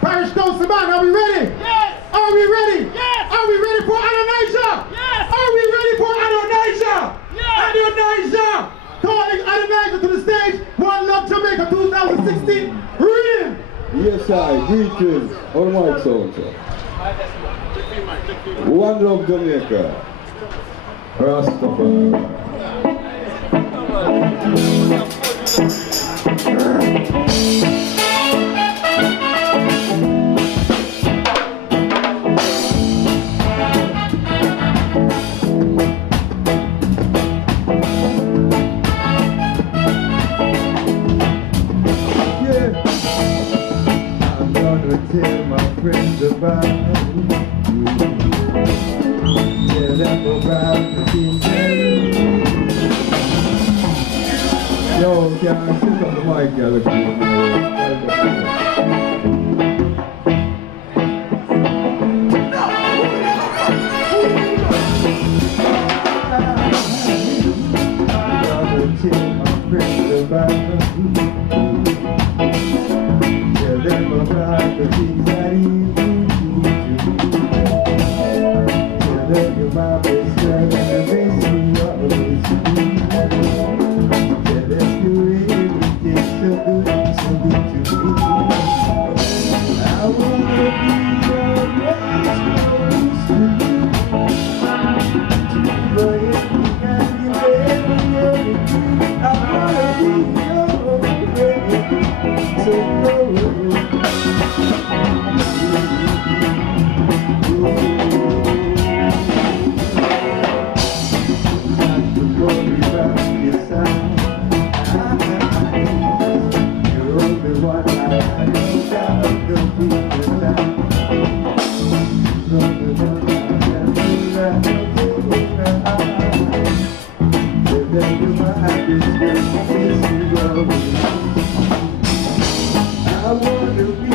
Parish Council man, are we ready? Yes! Are we ready? Yes! Are we ready for Adonijah? Yes! Are we ready for Adonijah? Yes! Adonijah! Calling Adonijah to the stage. One Love Jamaica 2016. Read! Yes, I. Greetings. All my sound, sir. One Love Jamaica. Rastafari. Tell my friends about you. Tell them about the things that you do. Yo, can I sit on the mic, tell my friends about you. Tell them about the things that you do. Tell them you're my best friend and the best you always be. Tell them you're everything so good to me. I wanna be your best friend. To be for everything and give everything. I wanna be your friend. So no. I wanna be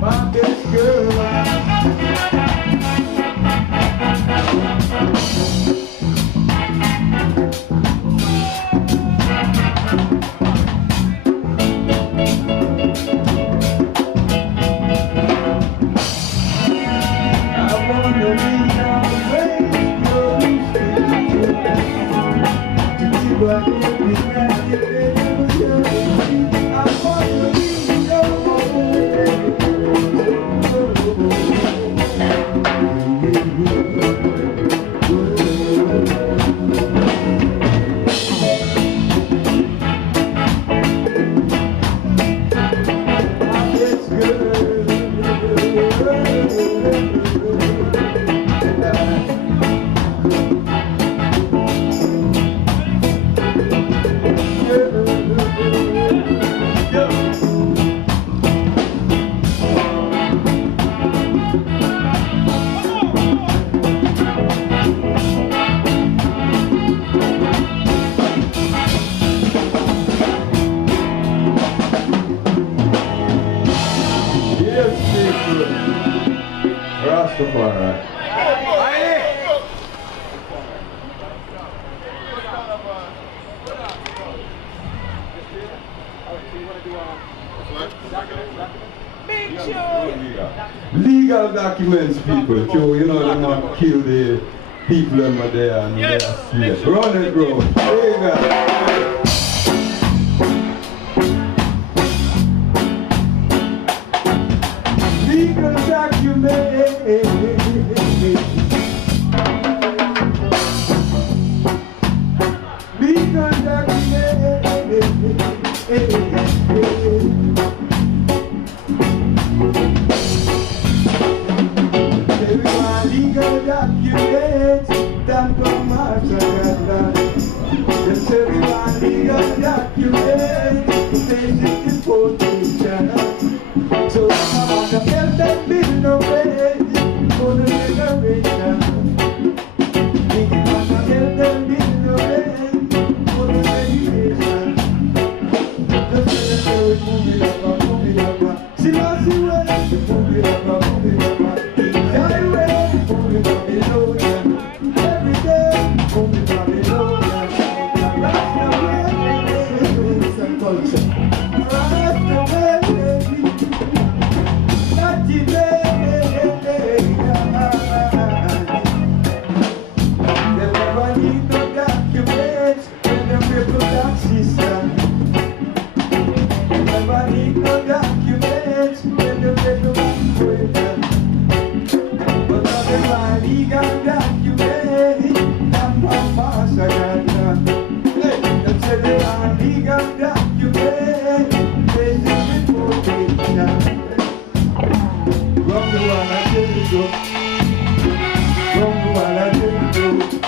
my best girl. Rastafari. Legal documents, people. So, you know, they want to kill the people over there and they are serious. Run it, bro. Legal. Legal documents. Legal documents. Everyone legal documents. Don't come out of that. Just everyone.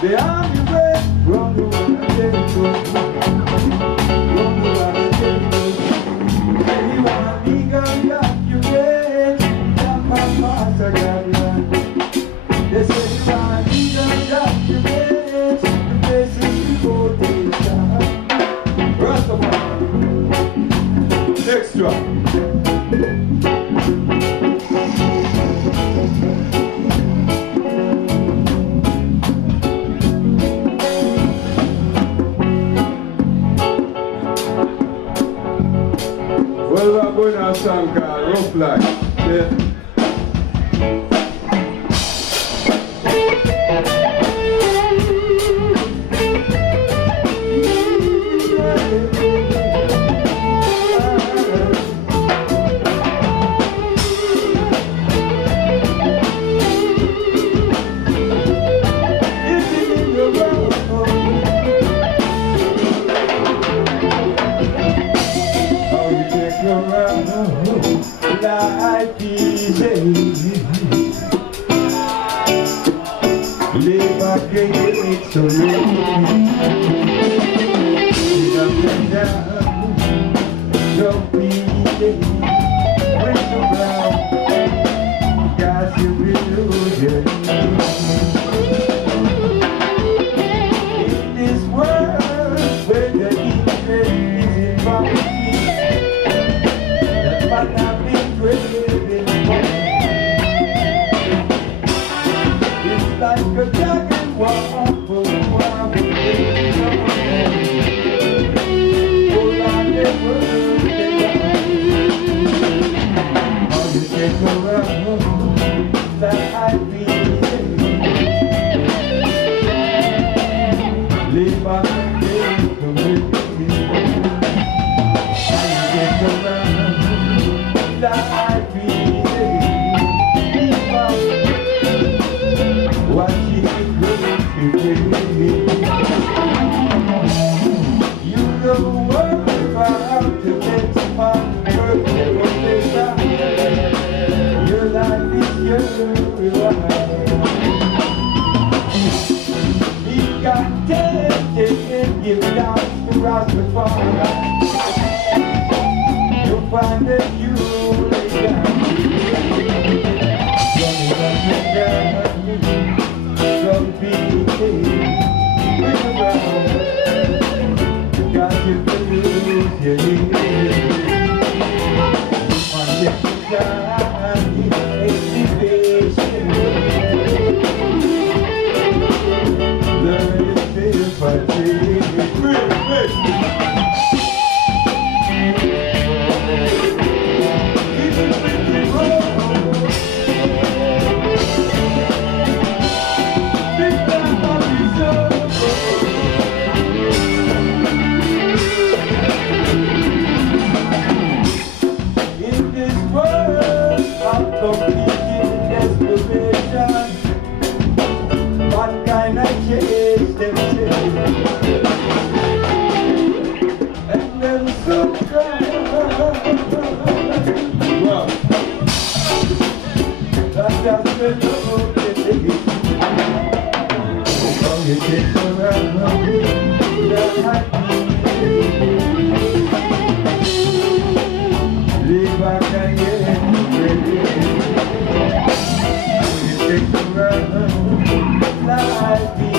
The army way, run the one and Jericho. Run the one and Jericho. Anyone legal that you get, that my master got run. They say you are legal that you get, the basic deportation. Rastafari. Next one. Well, we're going to a song called Rough Life. Yeah. Life is easy. Live again, it's so easy. Up and down, don't be easy. Bring around, got you illusion. In this world where the interest is involved, but I've been craving more. It's like a dragon waffle, I'm waiting on them. Hold on, they were how you take around that I've been live on the day to make it. How you take around that be what you going to do. You know what about to get my birthday your life is your life. He got tempted and give down to Rastafari. You'll find that you lay down. Running up and down, some people bring around. Got you to lose your head. On your time, elevation. Learn to live by Live back again, life